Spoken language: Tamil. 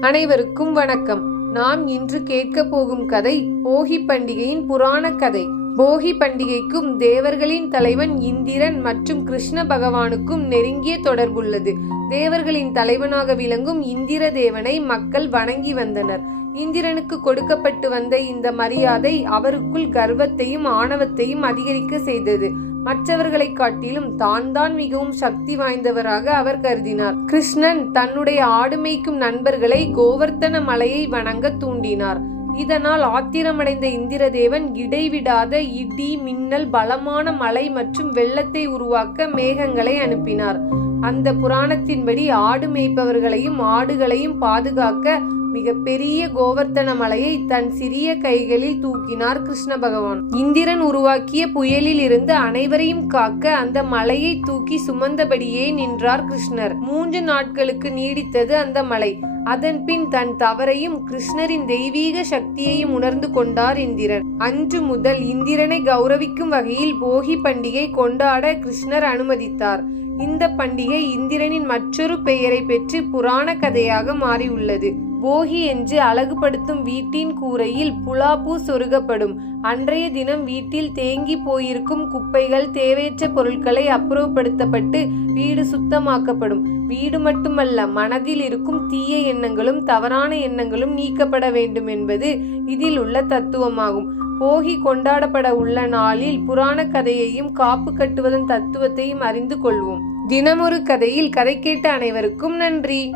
அனைவருக்கும் வணக்கம். நாம் இன்று கேட்க போகும் கதை போகி பண்டிகையின் புராண கதை. போகி பண்டிகைக்கும் தேவர்களின் தலைவன் இந்திரன் மற்றும் கிருஷ்ண பகவானுக்கும் நெருங்கிய தொடர்புள்ளது. தேவர்களின் தலைவனாக விளங்கும் இந்திர தேவனை மக்கள் வணங்கி வந்தனர். இந்திரனுக்கு கொடுக்கப்பட்டு வந்த இந்த மரியாதை அவருக்குள் கர்வத்தையும் ஆணவத்தையும் அதிகரிக்க செய்தது. மற்றவர்களை காட்டிலும் தான் தான் மிகவும் சக்தி வாய்ந்தவராக அவர் கருதினார். கிருஷ்ணன் தன்னுடைய ஆடு மேய்க்கும் நண்பர்களை கோவர்த்தன மலையை வணங்க தூண்டினார். இதனால் ஆத்திரமடைந்த இந்திரதேவன் இடைவிடாத இடி மின்னல் பலமான மழை மற்றும் வெள்ளத்தை உருவாக்க மேகங்களை அனுப்பினார். அந்த புராணத்தின்படி ஆடு மேய்ப்பவர்களையும் ஆடுகளையும் பாதுகாக்க மிக பெரிய கோவர்த்தன மலையை தன் சிறிய கைகளில் தூக்கினார் கிருஷ்ண பகவான். இந்திரன் உருவாக்கிய புயலில் இருந்து அனைவரையும் காக்க அந்த மலையை தூக்கி சுமந்தபடியே நின்றார் கிருஷ்ணர். மூன்று நாட்களுக்கு நீடித்தது அந்த மலை. அதன் பின் தன் தவறையும் கிருஷ்ணரின் தெய்வீக சக்தியையும் உணர்ந்து கொண்டார் இந்திரன். அன்று முதல் இந்திரனை கௌரவிக்கும் வகையில் போகி பண்டிகை கொண்டாட கிருஷ்ணர் அனுமதித்தார். இந்த பண்டிகை இந்திரனின் மற்றொரு பெயரை பெற்று புராண கதையாக மாறியுள்ளது. போகி என்று அழகுபடுத்தும் வீட்டின் கூரையில் புலாப்பூ சொருகப்படும். அன்றைய தினம் வீட்டில் தேங்கி போயிருக்கும் குப்பைகள் தேவையற்ற பொருட்களை அப்புறப்படுத்தப்பட்டு வீடு சுத்தமாக்கப்படும். வீடு மட்டுமல்ல மனதில் இருக்கும் தீய எண்ணங்களும் தவறான எண்ணங்களும் நீக்கப்பட வேண்டும் என்பது இதில் உள்ள தத்துவமாகும். போகி கொண்டாடப்பட உள்ள நாளில் புராண கதையையும் காப்பு கட்டுவதன் தத்துவத்தையும் அறிந்து கொள்வோம். தினமொரு கதையில் கதை கேட்ட அனைவருக்கும் நன்றி.